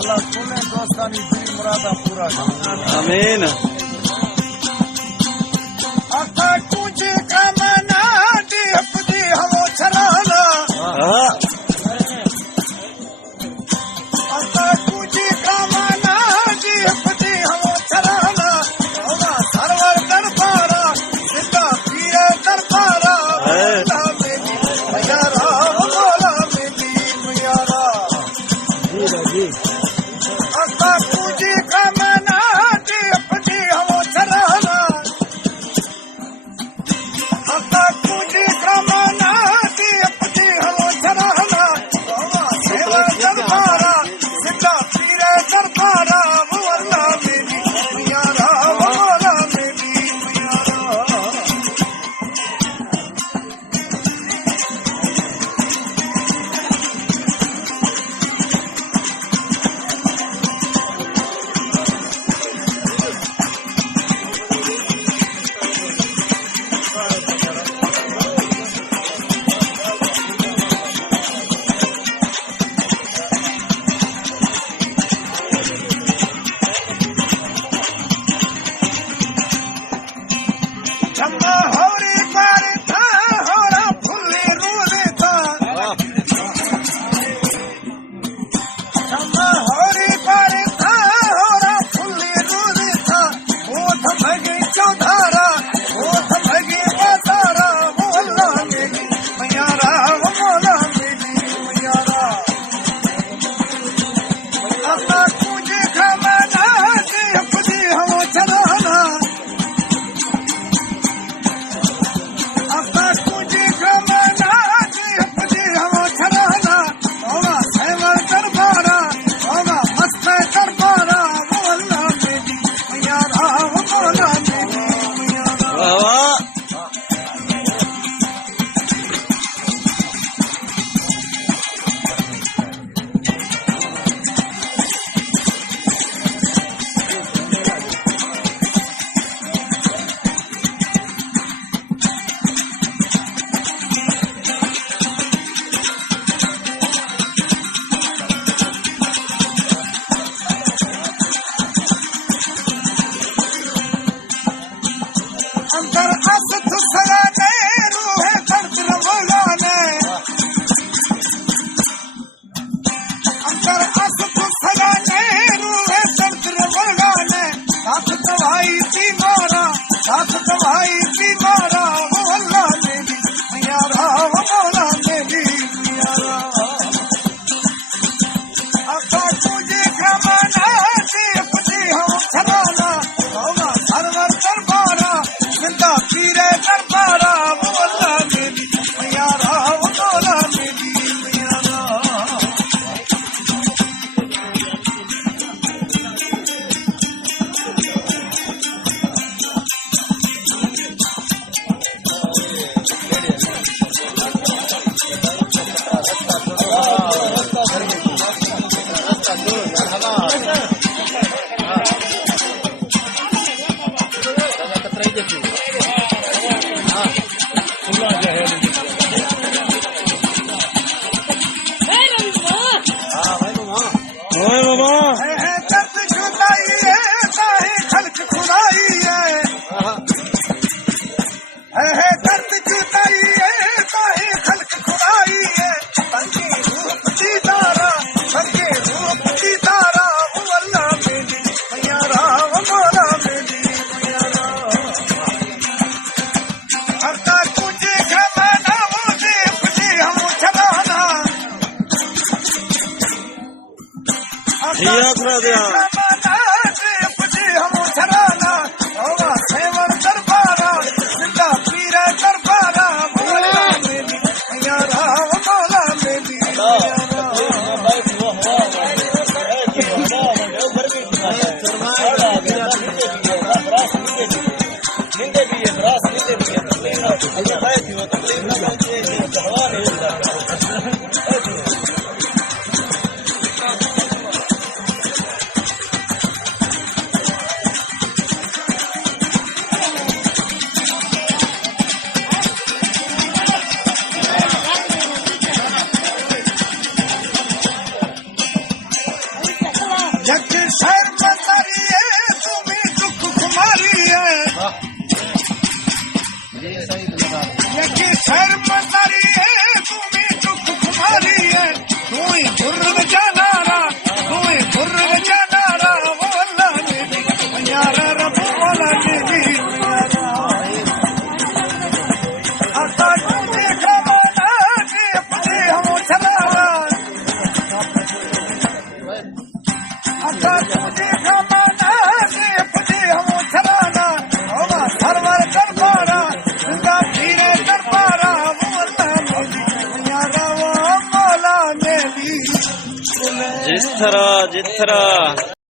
अल्लाह तुम्हें दोस्तानी दिली मुरादा पूरा करे। आमीन। आता तुझे का मना दी अपनी हवो छराना आता तुझे का मना दी अपनी हवो छराना होगा सरवर दरबारा सिद्धा पीर दरबारा मौला मेरी मयारा मौला मेरी मयारा जी आता तुझे का मना दी अपनी हवो छराना आता तुझे का मना दी अपनी हवो छराना होगा सेवर दरबारा सिद्धा पीर दरबारा मौला मेरी मयारा मौला मेरी मयारा चम्मा होरी पर था होरा फुल्ली रूद था चम्मा होरी पर था होरा फुल्ली रूद था वो थमगी चौधारा वो थमगी बाजारा मौला मेरी मयारा मौला मेरी मयारा अल्लाह तुझे खमना दे अपनी हवो चलाना आता तुझे खमना दे अपनी हवो चलाना होगा सेवर दरबारा होगा मस्त दरबारा मौला मेरी मयारा मौला मेरी मयारा वाह वाह। अंदर असत सगाने रूहे दर्द रवलाने अंदर असत सगाने रूहे दर्द रवलाने साथ दवाई थी मारा साथ दवाई थी मारा मौला मेरी मयारा मौला मेरी मयारा आता तुझे खमना दे अपनी हम छलाना होगा सरवर दरबारा सिद्धा पीर दरबारा मौला मेरी मयारा मौला मेरी मयारा ओए बाबा। है दर्द जुदाई है ताहे खल्क खुदाई है दर्द जुदाई है ताहे खल्क खुदाई है तंगे रूप की तारा तंगे रूप की तारा मौला मेरी मयारा मौला मेरी मयारा आता तुझे खमना दे अपनी हम चलाना हिया करा दिया। खमना दे अपनी हम चलाना होगा सेवर दरबारा सिद्धा पीर दरबारा मौला मेरी मयारा मौला मेरी मयारा जग शहर मतारी है तुम्हें दुख कुमारी है जग शहर मतारी है तुम्हें दुख कुमारी है तू ही बुर्र जानारा तू ही बुर्र जानारा वो अल्लाह ने दी यारा रब वाला ने दी आता तुझे खवाना ने अपने हम चलावा आता तुझे खवाना ने अपने हम चलाना हवा सरवर कर पारा उनका धीरे कर पारा वो अल्लाह ने दी यारा वो मौला ने दी जिस तरह